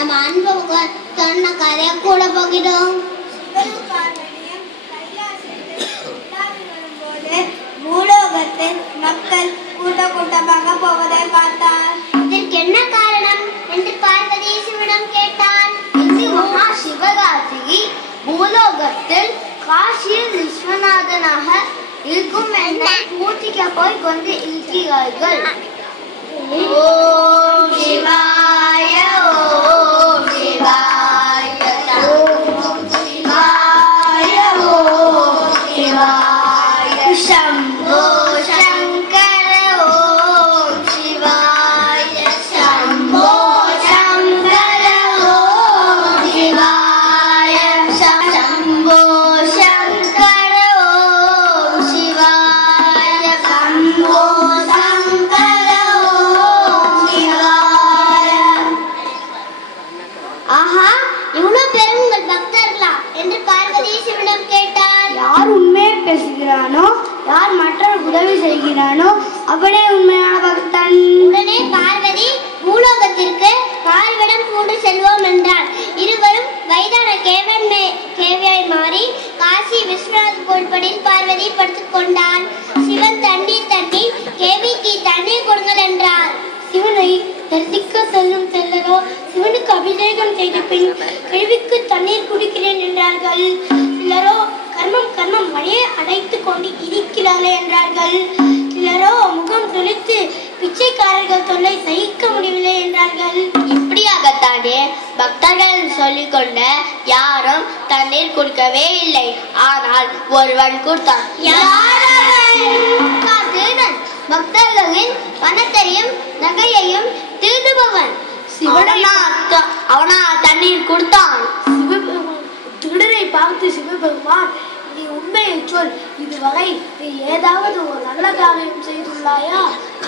நம்ம அன்பு சொன்ன கதையை கூட போகிறோம். பூலோகத்தில் மக்கள் கூட்ட கூட்டமாக போவதை பார்த்தார். இதற்கு என்ன காரணம் என்று பார்வதி சிவனிடம் கேட்டார். இங்கு மகா சிவகாசி பூலோகத்தில் காசியில் விஸ்வநாதனாக இருக்கும் என்னை பூஜிக்க போய் கொண்டு இருக்கிறார்கள். ஓம் சிவாய ஓம் சிவாய ஓம் சிவாய ஓம் சிவாய சம்போ சங்கர ஓம் சிவாய சம்போ சங்கர ஓம் சிவாய சம்போ சங்கர ஓம் சிவாய சம்போ சங்கர ஓம் சிவாய. ஆஹா, இவ்வளவு பேரும் உங்கள் பக்தர்களா என்று பார்வதி சிவனிடம் கேட்டார். யார் உண்மையை பேசுகிறானோ, யார் மற்றவர் உதவி செய்கிறானோ அவனே உண்மையான பக்தன். உடனே பார்வதி பூலோகத்திற்கு பார்விடம் பூண்டு செல்வோம் என்றார். இருவரும் வயதான கேவியாய் மாறி காசி விஸ்வநாத் கோட்படியில் பார்வதி படுத்துக் கொண்டான். சிவன் தண்ணீர் கேவிக்கு தண்ணீர் கொடுங்கள் என்றார். சிவனை தரிசிக்க செல்லும் செல்லரோ சிவனுக்கு அபிஷேகம் செய்த பின் கேள்விக்கு தண்ணீர் குடிக்கிறேன் என்றார்கள். சிலரோ கர்மம் வழியை அடைத்துக் கொண்டு இருக்கிறார்களே என்றார்கள். சிலரோ முகம் துளித்து பிச்சைக்காரர்கள் தொல்லை சகிக்க முடியவில்லை என்றார்கள். இப்படியாகத்தானே பக்தர்கள் சொல்லிக்கொண்ட யாரும் தண்ணீர் குடிக்கவே இல்லை. ஆனால் ஒருவன் கொடுத்தான். பக்தர்களின் பணத்தையும் நகையையும் திருடுபவன் அவனா தண்ணீர் கொடுத்தான். திருடனை பார்த்து சிவபெருமான், நீ உண்மையை சொல், இதுவரை நீ ஏதாவது ஒரு நல்ல காரியம் செய்துள்ளாயா?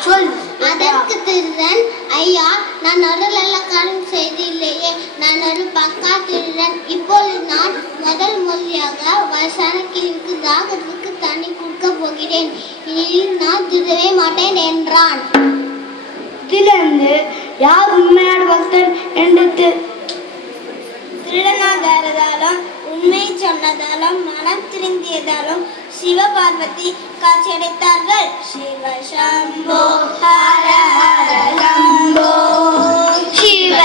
சொல். அதற்கு திருடன், ஐயா, நான் ஒரு நல்ல காரியம் செய்தில்லையே, நான் ஒரு பக்கா திருடன். இப்போது நான் முதல் முறையாக வயசான கிளிக்கு தாகத்துக்கு தண்ணி கொடுக்க போகிறேன். இனியும் நான் திருடவே மாட்டேன் என்றான். இதிலிருந்து யார் உண்மையான பக்தர் என்று திருடனாதாரதாலும் உண்மை சொன்னதாலும் மனம் திருந்தியதாலும் சிவபார்வதி காட்சியடைத்தார்கள். சிவ சம்போ ஹர ஹர சம்போ சிவ